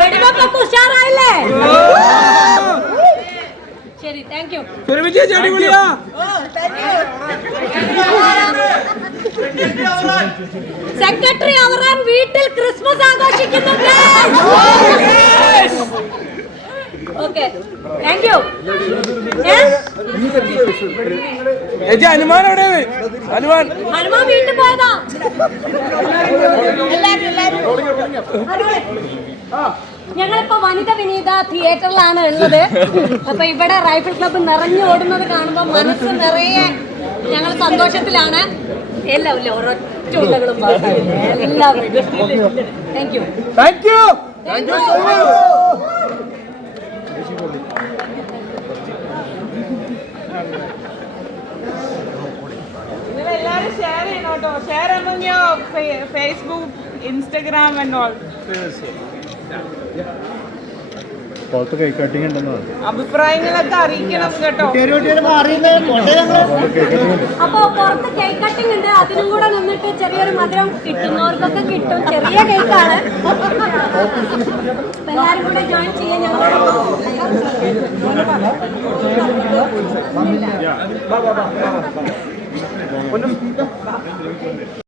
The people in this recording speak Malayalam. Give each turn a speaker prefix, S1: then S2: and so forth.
S1: വെടിവെപ്പൊക്കെ ഉഷാറായില്ലേ ശരി താങ്ക് യു ഒരുമിച്ച് അടിപൊളിയാ.
S2: സെക്രട്ടറി അവറാൻ വീട്ടിൽ ക്രിസ്മസ് ആഘോഷിക്കുന്നുണ്ട്. ഓക്കെ താങ്ക് യു
S1: ഏജി ഹനുമാൻ എവിടെ? ഹനുമാൻ.
S2: ഹനുമാൻ വീട്ടിൽ പോയതാ. എല്ലാരും എല്ലാരും. ഞങ്ങളിപ്പോ വനിത വിനീത തിയേറ്ററിലാണ് ഉള്ളത്. അപ്പൊ ഇവിടെ റൈഫിൾ ക്ലബ്ബ് നിറഞ്ഞു ഓടുന്നത് കാണുമ്പോൾ മനസ്സ് നിറയെ ഞങ്ങൾ സന്തോഷത്തിലാണ്. എല്ലാം ഇല്ല ഒരൊറ്റ ഉള്ളകളും ബാക്കിയില്ല. എല്ലാവരും thank you
S1: thank you
S2: thank you
S3: എല്ലാരും ഷെയർ ചെയ്യണം കേട്ടോ. Share among your fa- Facebook, Instagram അഭിപ്രായങ്ങളൊക്കെ അറിയിക്കണം കേട്ടോ.
S2: അപ്പൊ പുറത്ത് കേക്ക് കട്ടിംഗ് ഉണ്ട് അതിനും കൂടെ നിന്നിട്ട് ചെറിയൊരു മധുരം കിട്ടുന്നവർക്കൊക്കെ കിട്ടും. ചെറിയ കേക്കാണ് എല്ലാരും കൂടെ ജോയിൻ ചെയ്യാൻ ഞങ്ങളോട്